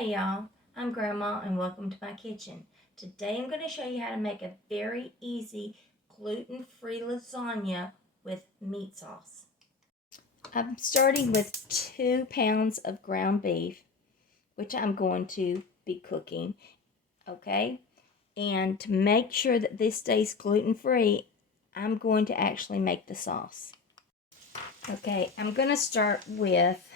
Hey y'all, I'm Grandma and welcome to my kitchen. Today I'm going to show you how to make a very easy gluten-free lasagna with meat sauce. I'm starting with 2 pounds of ground beef, which I'm going to be cooking, okay? And to make sure that this stays gluten-free, I'm going to actually make the sauce. Okay, I'm going to start with,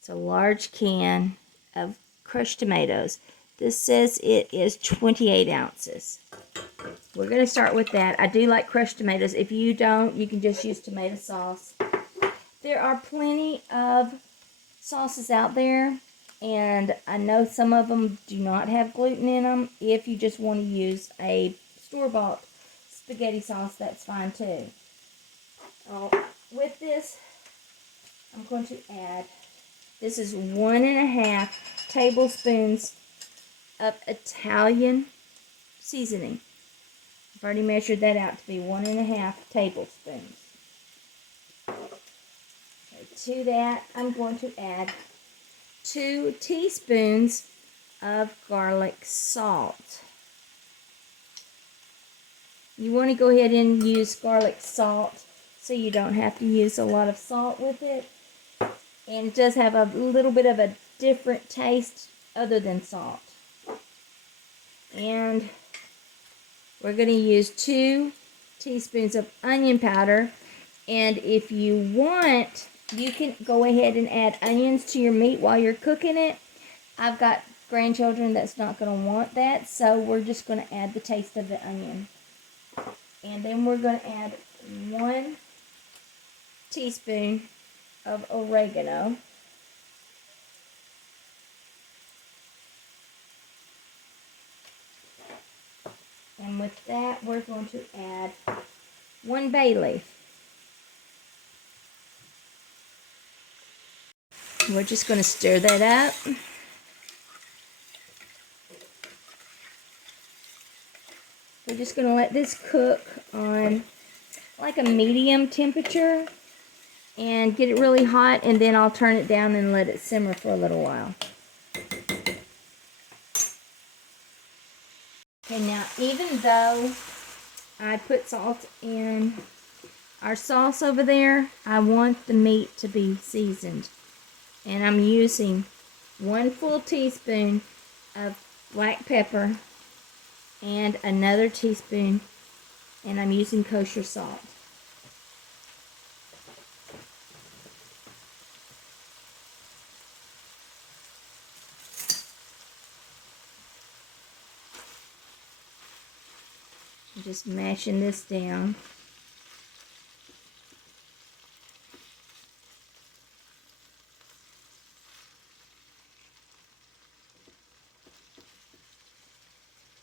it's a large can of crushed tomatoes. This says it is 28 ounces. We're going to start with that. I do like crushed tomatoes. If you don't, you can just use tomato sauce. There are plenty of sauces out there, and I know some of them do not have gluten in them. If you just want to use a store-bought spaghetti sauce, that's fine too. With this, I'm going to add, this is 1.5 tablespoons of Italian seasoning. I've already measured that out to be 1.5 tablespoons. Okay, to that, I'm going to add 2 teaspoons of garlic salt. You want to go ahead and use garlic salt so you don't have to use a lot of salt with it. And it does have a little bit of a different taste other than salt. And we're going to use 2 teaspoons of onion powder. And if you want, you can go ahead and add onions to your meat while you're cooking it. I've got grandchildren that's not going to want that, so we're just going to add the taste of the onion. And then we're going to add 1 teaspoon of oregano. And with that, we're going to add 1 bay leaf. We're just going to stir that up. We're just going to let this cook on like a medium temperature and get it really hot, and then I'll turn it down and let it simmer for a little while. Okay, now even though I put salt in our sauce over there, I want the meat to be seasoned. And I'm using 1 full teaspoon of black pepper and another teaspoon, and I'm using kosher salt. I'm just mashing this down.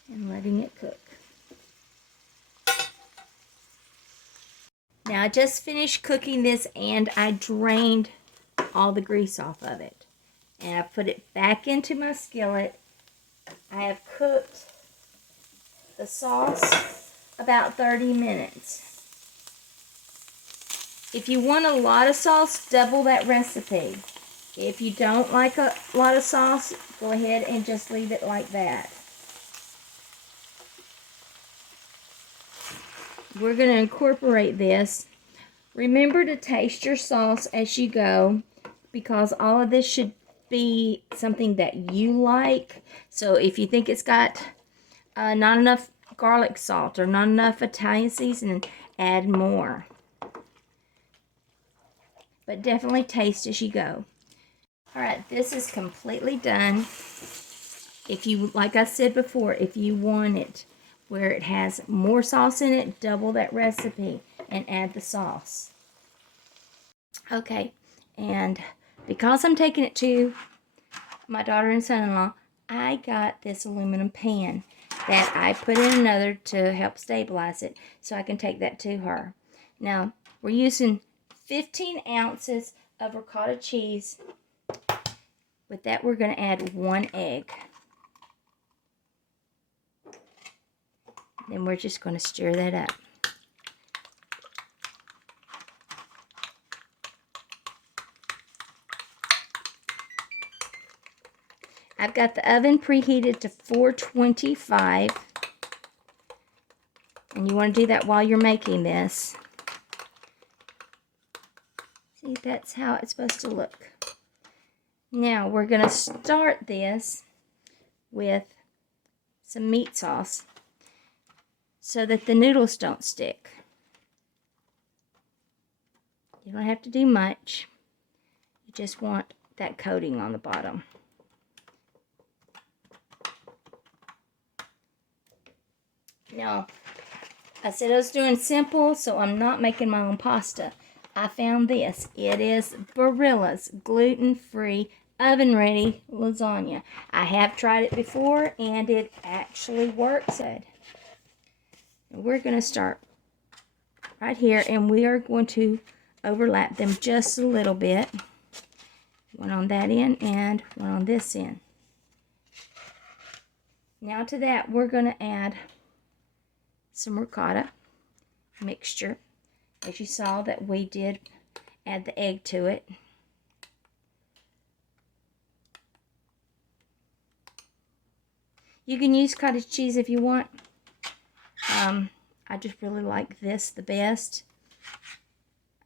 And letting it cook. Now I just finished cooking this and I drained all the grease off of it. And I put it back into my skillet. I have cooked the sauce about 30 minutes. If you want a lot of sauce, double that recipe. If you don't like a lot of sauce, go ahead and just leave it like that. We're going to incorporate this. Remember to taste your sauce as you go, because all of this should be something that you like. So if you think it's got not enough garlic salt or not enough Italian seasoning, add more. But definitely taste as you go. Alright, this is completely done. If you, like I said before, if you want it where it has more sauce in it, double that recipe and add the sauce. Okay, and because I'm taking it to my daughter and son-in-law, I got this aluminum pan that I put in another to help stabilize it, so I can take that to her. Now, we're using 15 ounces of ricotta cheese. With that, we're going to add 1 egg. Then we're just going to stir that up. I've got the oven preheated to 425. And you want to do that while you're making this. See, that's how it's supposed to look. Now, we're going to start this with some meat sauce so that the noodles don't stick. You don't have to do much. You just want that coating on the bottom. Now, I said I was doing simple, so I'm not making my own pasta. I found this. It is Barilla's gluten-free, oven-ready lasagna. I have tried it before, and it actually works good. We're going to start right here, and we are going to overlap them just a little bit. One on that end and one on this end. Now to that, we're going to add some ricotta mixture. As you saw that we did add the egg to it. You can use cottage cheese if you want. I just really like this the best.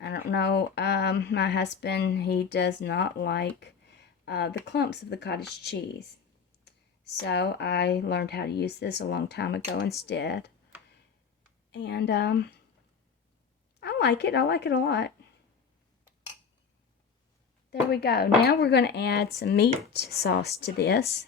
I don't know, my husband, he does not like the clumps of the cottage cheese. So I learned how to use this a long time ago instead. And I like it. I like it a lot. There we go. Now we're going to add some meat sauce to this.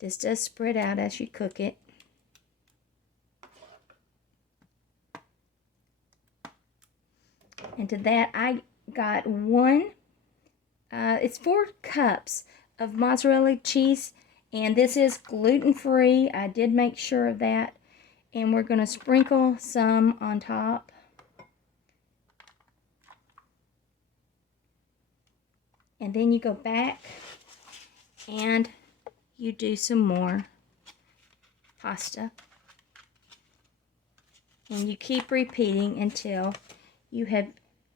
This does spread out as you cook it. And to that, I got it's 4 cups of mozzarella cheese, and this is gluten-free. I did make sure of that. And we're going to sprinkle some on top. And then you go back and you do some more pasta. And you keep repeating until you have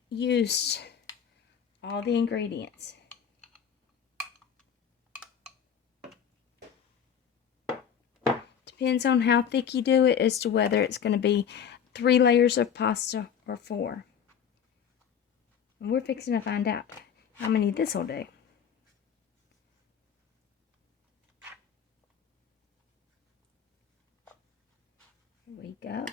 used all the ingredients. Depends on how thick you do it as to whether it's going to be 3 layers of pasta or 4. And we're fixing to find out how many this will do. Here we go.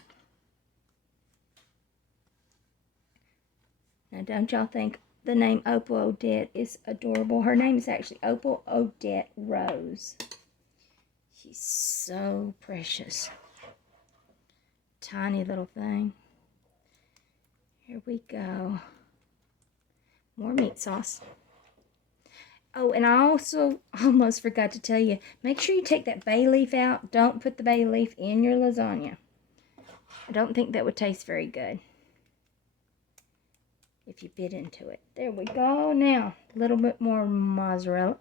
Now, don't y'all think the name Opal Odette is adorable. Her name is actually Opal Odette Rose. She's so precious. Tiny little thing. Here we go. More meat sauce. Oh, and I also almost forgot to tell you, make sure you take that bay leaf out. Don't put the bay leaf in your lasagna. I don't think that would taste very good if you bit into it. There we go. Now, a little bit more mozzarella.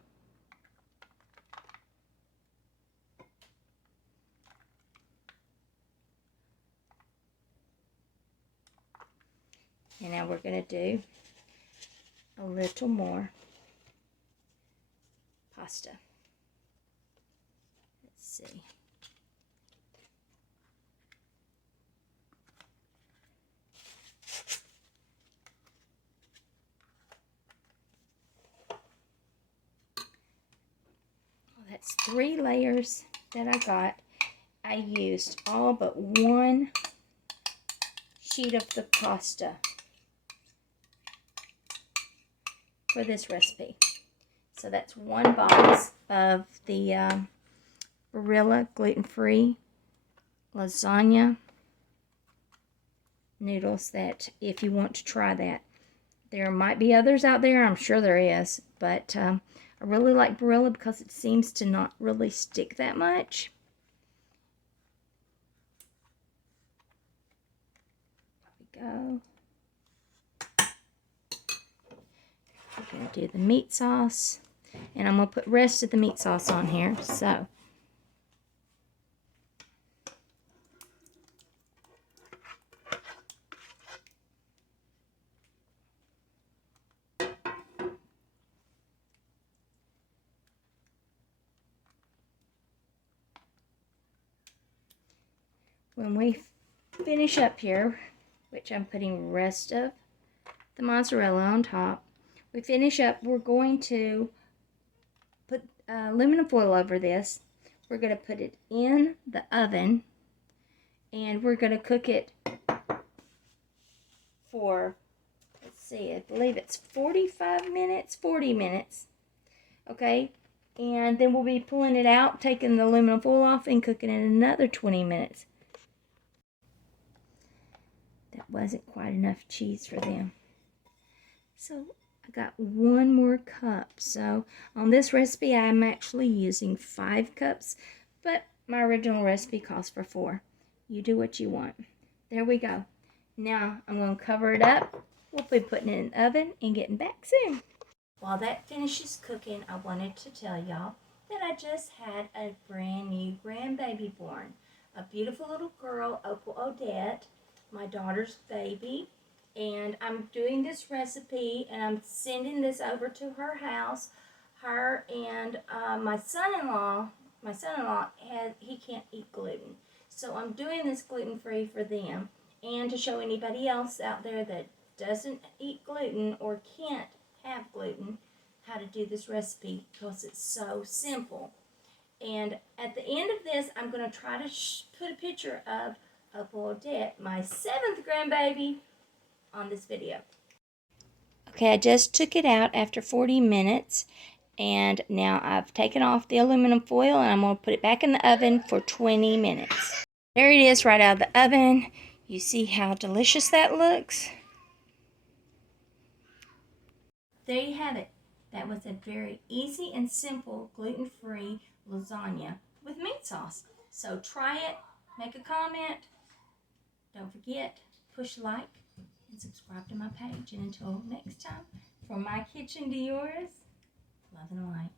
And now we're going to do a little more pasta. Let's see. Well, that's 3 layers that I got. I used all but 1 sheet of the pasta for this recipe. So that's 1 box of the Barilla gluten-free lasagna noodles, that if you want to try that. There might be others out there, I'm sure there is, but I really like Barilla because it seems to not really stick that much. There we go. We're going to do the meat sauce, and I'm going to put the rest of the meat sauce on here. So when we finish up here, which I'm putting rest of the mozzarella on top, we finish up, we're going to put aluminum foil over this. We're going to put it in the oven, and we're going to cook it for, let's see, I believe it's 45 minutes, 40 minutes. Okay, and then we'll be pulling it out, taking the aluminum foil off, and cooking it another 20 minutes. That wasn't quite enough cheese for them. So I got 1 more cup. So on this recipe, I'm actually using 5 cups, but my original recipe calls for 4. You do what you want. There we go. Now I'm going to cover it up. We'll be putting it in the oven and getting back soon. While that finishes cooking, I wanted to tell y'all that I just had a brand new grandbaby born. A beautiful little girl, Opal Odette, my daughter's baby. And I'm doing this recipe, and I'm sending this over to her house. Her and my son-in-law, he can't eat gluten. So I'm doing this gluten-free for them, and to show anybody else out there that doesn't eat gluten or can't have gluten, how to do this recipe, because it's so simple. And at the end of this, I'm going to try to put a picture of Opal Odette, my 7th grandbaby, on this video. Okay, I just took it out after 40 minutes, and now I've taken off the aluminum foil, and I'm going to put it back in the oven for 20 minutes. There it is right out of the oven. You see how delicious that looks? There you have it. That was a very easy and simple gluten-free lasagna with meat sauce. So try it, make a comment. Don't forget, push like and subscribe to my page. And until next time, from my kitchen to yours, love and light.